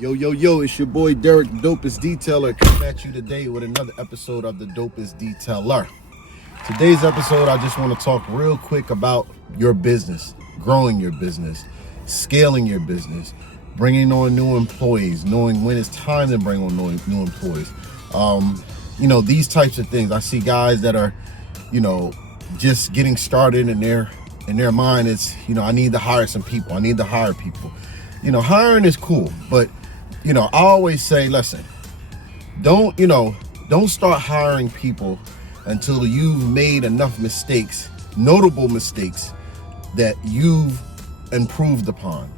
Yo, yo, yo, it's your boy Derek, the Dopest Detailer, coming at you today with another episode of the Dopest Detailer. Today's episode, I just want to talk real quick about your business, growing your business, scaling your business, bringing on new employees, knowing when it's time to bring on new employees. These types of things. I see guys that are, just getting started in their mind is, I need to hire some people. I need to hire people. Hiring is cool, but I always say, listen, don't start hiring people until you've made enough mistakes, notable mistakes, that you've improved upon,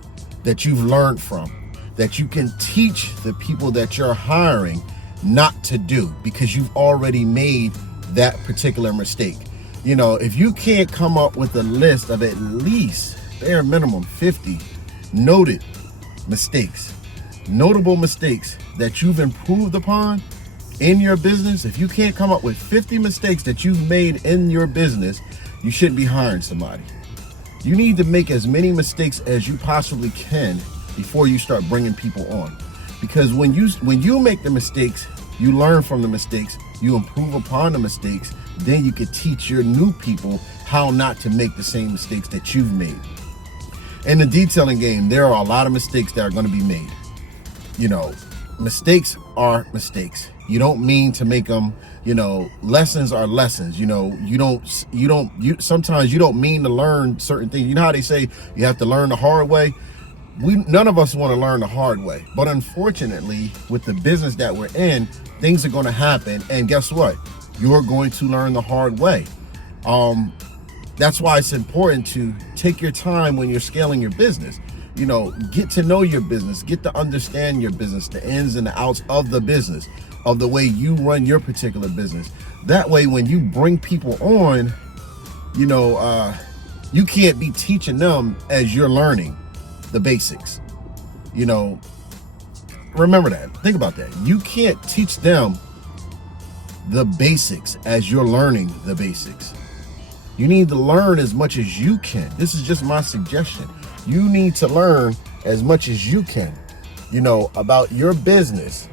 that you've learned from, that you can teach the people that you're hiring not to do, because you've already made that particular mistake. If you can't come up with a list of at least bare minimum 50 noted mistakes, notable mistakes that you've improved upon in your business, if you can't come up with 50 mistakes that you've made in your business, you shouldn't be hiring somebody. You need to make as many mistakes as you possibly can before you start bringing people on. Because when you make the mistakes, you learn from the mistakes, you improve upon the mistakes, then you can teach your new people how not to make the same mistakes that you've made. In the detailing game, there are a lot of mistakes that are going to be made. Mistakes are mistakes. You don't mean to make them, lessons are lessons. Sometimes you don't mean to learn certain things. You know how they say you have to learn the hard way? None of us want to learn the hard way. But unfortunately, with the business that we're in, things are going to happen. And guess what? You're going to learn the hard way. That's why it's important to take your time when you're scaling your business. Get to know your business, get to understand your business, the ins and the outs of the business, of the way you run your particular business. That way, when you bring people on, you can't be teaching them as you're learning the basics. Remember that. Think about that. You can't teach them the basics as you're learning the basics. You need to learn as much as you can. This is just my suggestion. You need to learn as much as you can, about your business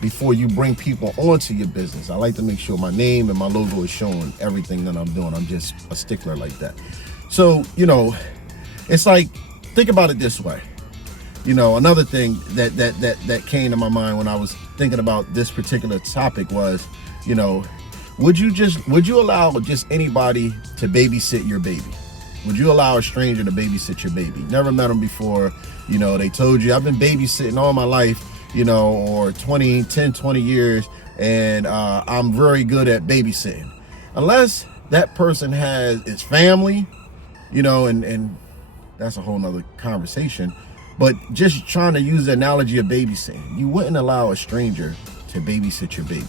before you bring people onto your business. I like to make sure my name and my logo is showing everything that I'm doing. I'm just a stickler like that. So, it's like, think about it this way. Another thing that came to my mind when I was thinking about this particular topic was, would you allow just anybody to babysit your baby? Would you allow a stranger to babysit your baby? Never met them before. They told you, I've been babysitting all my life, or 20 years, and I'm very good at babysitting. Unless that person has its family, and that's a whole nother conversation. But just trying to use the analogy of babysitting, you wouldn't allow a stranger to babysit your baby.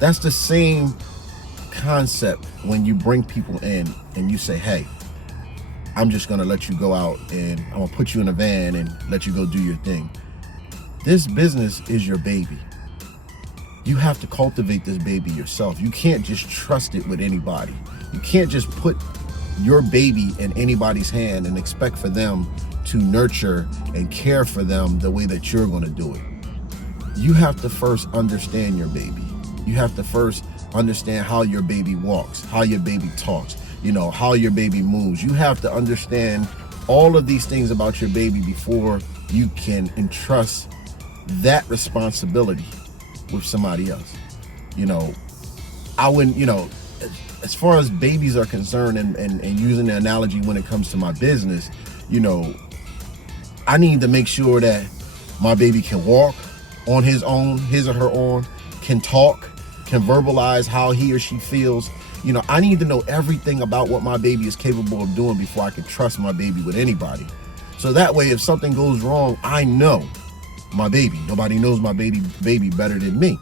That's the same concept when you bring people in and you say, hey, I'm just going to let you go out and I'm going to put you in a van and let you go do your thing. This business is your baby. You have to cultivate this baby yourself. You can't just trust it with anybody. You can't just put your baby in anybody's hand and expect for them to nurture and care for them the way that you're going to do it. You have to first understand your baby. You have to first understand how your baby walks, how your baby talks, how your baby moves. You have to understand all of these things about your baby before you can entrust that responsibility with somebody else. I wouldn't, as far as babies are concerned and using the analogy when it comes to my business, I need to make sure that my baby can walk on his own, his or her own, can talk, can verbalize how he or she feels. I need to know everything about what my baby is capable of doing before I can trust my baby with anybody. So that way, if something goes wrong, I know my baby. Nobody knows my baby better than me.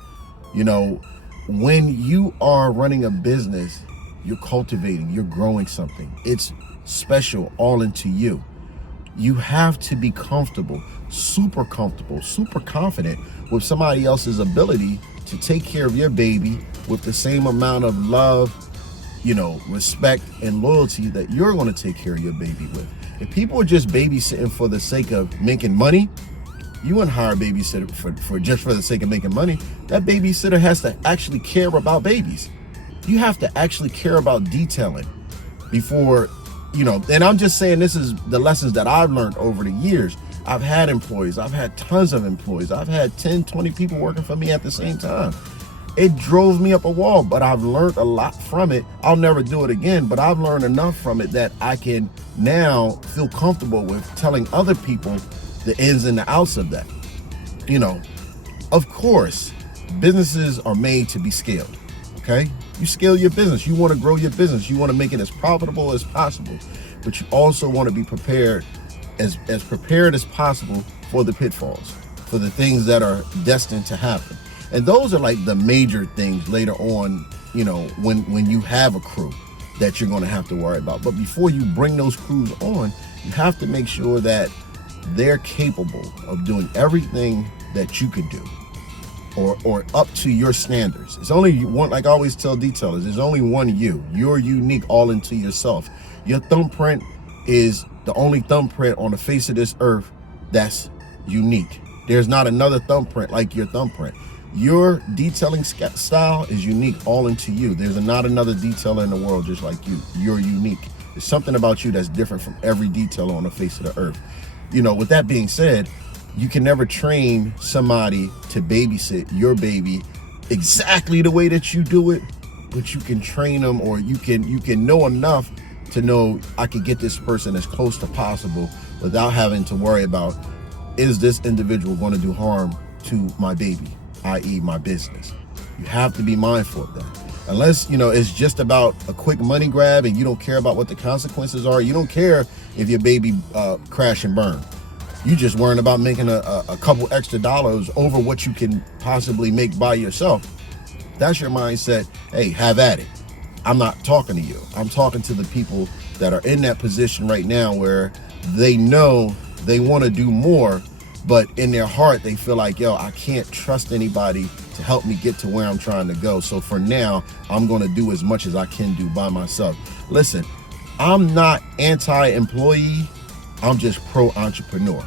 When you are running a business, you're cultivating, you're growing something. It's special all into you. You have to be comfortable, super confident with somebody else's ability to take care of your baby with the same amount of love, respect and loyalty that you're going to take care of your baby with. If people are just babysitting for the sake of making money, You wouldn't hire a babysitter for just for the sake of making money. That babysitter has to actually care about babies. You have to actually care about detailing before, and I'm just saying this is the lessons that I've learned over the years. I've had employees. I've had tons of employees. I've had 10, 20 people working for me at the same time. It drove me up a wall, but I've learned a lot from it. I'll never do it again, but I've learned enough from it that I can now feel comfortable with telling other people the ins and the outs of that. Of course, businesses are made to be scaled, okay? You scale your business. You want to grow your business. You want to make it as profitable as possible, but you also want to be prepared, as prepared as possible for the pitfalls, for the things that are destined to happen. And those are like the major things later on, when you have a crew that you're going to have to worry about. But before you bring those crews on, you have to make sure that they're capable of doing everything that you could do, or up to your standards. It's only one, like I always tell detailers, there's only one you. You're unique all into yourself. Your thumbprint is the only thumbprint on the face of this earth that's unique. There's not another thumbprint like your thumbprint. Your detailing style is unique all into you. There's not another detailer in the world just like you. You're unique. There's something about you that's different from every detailer on the face of the earth. With that being said, you can never train somebody to babysit your baby exactly the way that you do it, but you can train them, or you can know enough to know I could get this person as close to possible without having to worry about, is this individual going to do harm to my baby, i.e. my business. You have to be mindful of that. Unless, it's just about a quick money grab and you don't care about what the consequences are. You don't care if your baby crash and burn. You just worrying about making a couple extra dollars over what you can possibly make by yourself. That's your mindset. Hey, have at it. I'm not talking to you. I'm talking to the people that are in that position right now where they know they want to do more, but in their heart, they feel like, I can't trust anybody to help me get to where I'm trying to go. So for now, I'm going to do as much as I can do by myself. Listen, I'm not anti-employee. I'm just pro-entrepreneur.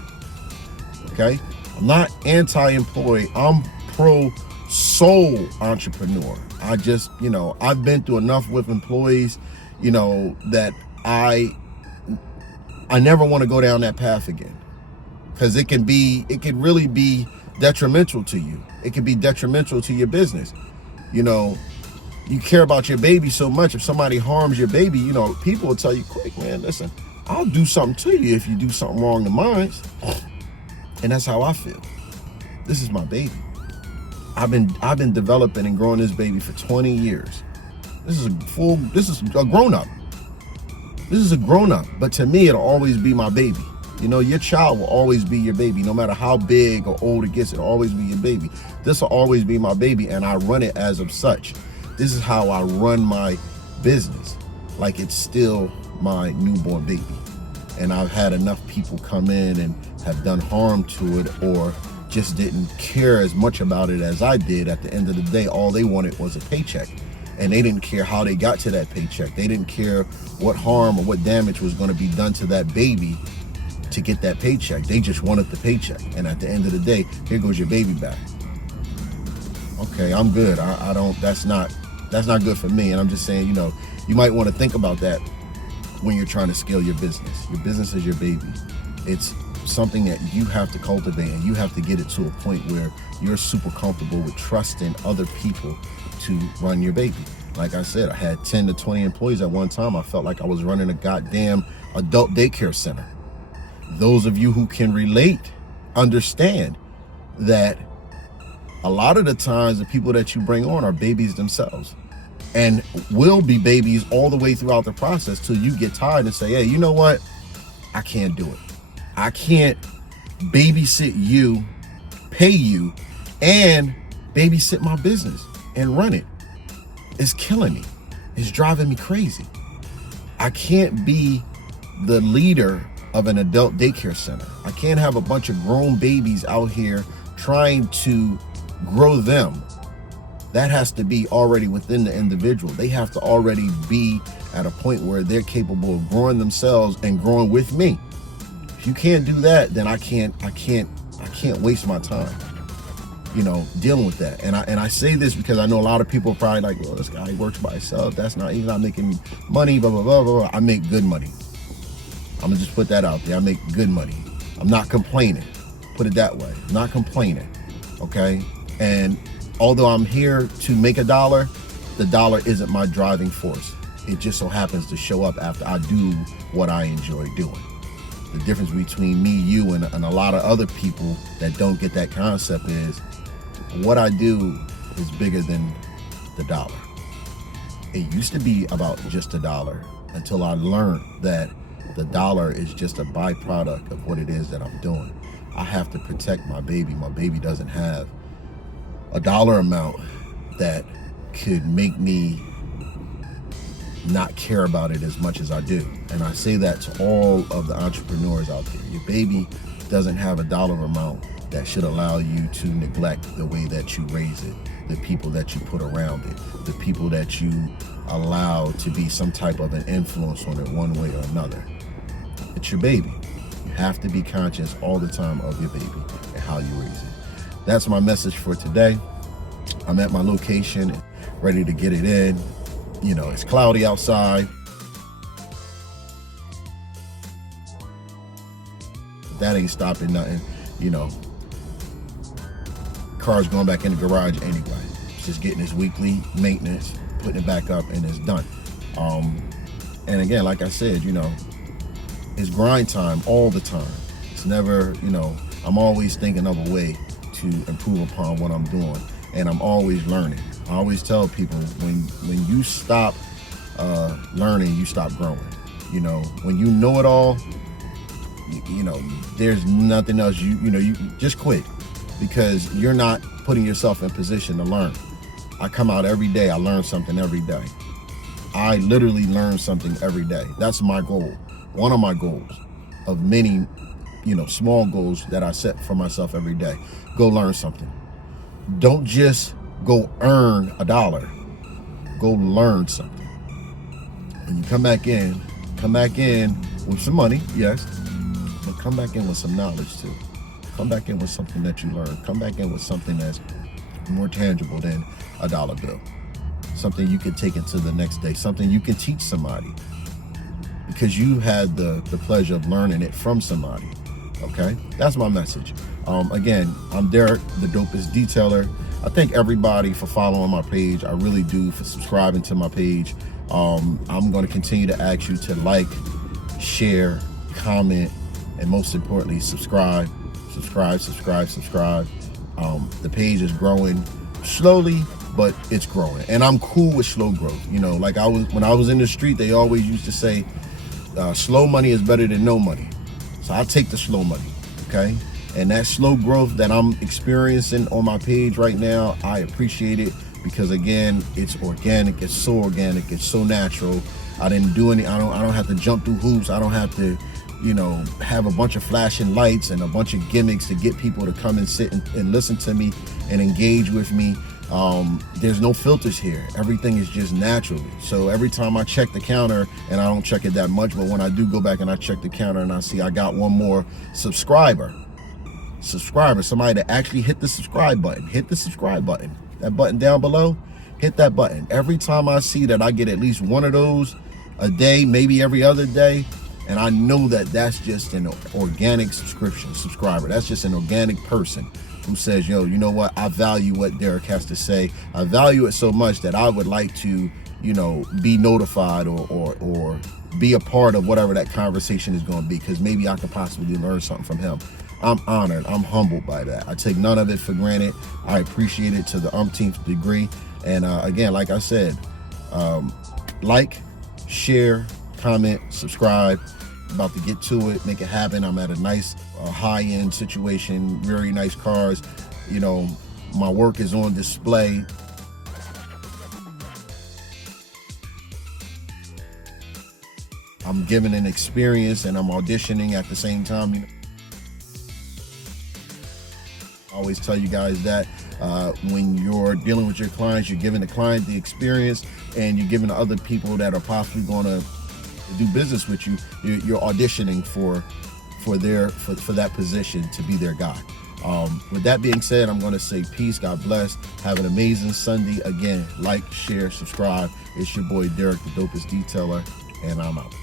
Okay? I'm not anti-employee. I'm pro-sole entrepreneur. I just, I've been through enough with employees, that I never want to go down that path again. Because it can really be detrimental to you. It can be detrimental to your business. You care about your baby so much. If somebody harms your baby, people will tell you quick, man, listen, I'll do something to you if you do something wrong to mine. And that's how I feel. This is my baby. I've been developing and growing this baby for 20 years. This is a grown-up. This is a grown-up. But to me, it'll always be my baby. Your child will always be your baby. No matter how big or old it gets, it'll always be your baby. This will always be my baby, and I run it as of such. This is how I run my business, like it's still my newborn baby. And I've had enough people come in and have done harm to it, or just didn't care as much about it as I did. At the end of the day, all they wanted was a paycheck. And they didn't care how they got to that paycheck. They didn't care what harm or what damage was going to be done to that baby to get that paycheck. They just wanted the paycheck. And at the end of the day, here goes your baby back. Okay, I'm good. I don't, that's not good for me. And I'm just saying, you might want to think about that when you're trying to scale your business. Your business is your baby. It's something that you have to cultivate, and you have to get it to a point where you're super comfortable with trusting other people to run your baby. Like I said, I had 10 to 20 employees at one time. I felt like I was running a goddamn adult daycare center. Those of you who can relate understand that a lot of the times the people that you bring on are babies themselves, and will be babies all the way throughout the process till you get tired and say, hey, you know what? I can't do it. I can't babysit you, pay you, and babysit my business and run it. It's killing me. It's driving me crazy. I can't be the leader of an adult daycare center. I can't have a bunch of grown babies out here trying to grow them. That has to be already within the individual. They have to already be at a point where they're capable of growing themselves and growing with me. If you can't do that, then I can't can't waste my time, dealing with that. And I say this because I know a lot of people are probably like, well, this guy works by himself. He's not making money, blah, blah, blah, blah, blah. I make good money. I'm gonna just put that out there. I make good money. I'm not complaining. Put it that way. I'm not complaining. Okay. And although I'm here to make $1, the dollar isn't my driving force. It just so happens to show up after I do what I enjoy doing. The difference between me, you, and a lot of other people that don't get that concept is what I do is bigger than the dollar. It used to be about just $1 until I learned that the dollar is just a byproduct of what it is that I'm doing. I have to protect my baby. My baby doesn't have a dollar amount that could make me not care about it as much as I do. And I say that to all of the entrepreneurs out there. Your baby doesn't have a dollar amount that should allow you to neglect the way that you raise it, the people that you put around it, the people that you allow to be some type of an influence on it one way or another. It's your baby. You have to be conscious all the time of your baby and how you raise it. That's my message for today. I'm at my location, ready to get it in. It's cloudy outside. That ain't stopping nothing. Car's going back in the garage anyway. It's just getting its weekly maintenance, putting it back up, and it's done. And again, like I said, it's grind time all the time. It's never, I'm always thinking of a way to improve upon what I'm doing, and I'm always learning. I always tell people when you stop learning, you stop growing. When you know it all, there's nothing else. You just quit, because you're not putting yourself in position to learn. I come out every day. I learn something every day. I literally learn something every day. That's my goal. One of my goals of many, small goals that I set for myself every day. Go learn something. Don't just go earn $1. Go learn something. When you come back in with some money, yes, but come back in with some knowledge too. Come back in with something that you learned. Come back in with something that's more tangible than a dollar bill. Something you can take into the next day. Something you can teach somebody, because you had the pleasure of learning it from somebody. Okay, that's my message. Again, I'm Derek, the dopest detailer. I thank everybody for following my page. I really do, for subscribing to my page. I'm going to continue to ask you to like, share, comment, and most importantly, subscribe. The page is growing slowly, but it's growing, and I'm cool with slow growth. Like when I was in the street, they always used to say, slow money is better than no money. So I take the slow money, okay? And that slow growth that I'm experiencing on my page right now, I appreciate it, because again, it's organic. It's so organic. It's so natural. I didn't do any. I don't have to jump through hoops. I don't have to, have a bunch of flashing lights and a bunch of gimmicks to get people to come and sit and listen to me and engage with me. There's no filters here. Everything is just naturally. So every time I check the counter, and I don't check it that much, but when I do go back and I check the counter and I see I got one more subscriber, somebody that actually hit the subscribe button, that button down below, hit that button. Every time I see that, I get at least one of those a day, maybe every other day. And I know that that's just an organic subscriber. That's just an organic person who says, yo, you know what? I value what Derek has to say. I value it so much that I would like to, be notified or be a part of whatever that conversation is going to be, because maybe I could possibly learn something from him. I'm honored. I'm humbled by that. I take none of it for granted. I appreciate it to the umpteenth degree. And again, like I said, like, share, comment, subscribe. About to get to it, make it happen. I'm at a nice high-end situation, very nice cars. My work is on display. I'm giving an experience, and I'm auditioning at the same time. I always tell you guys that when you're dealing with your clients, you're giving the client the experience, and you're giving the other people that are possibly going to do business with you, you're auditioning for that position to be their guy. With that being said, I'm going to say peace. God bless. Have an amazing Sunday. Again, like, share, subscribe. It's your boy Derek, the dopest detailer, and I'm out.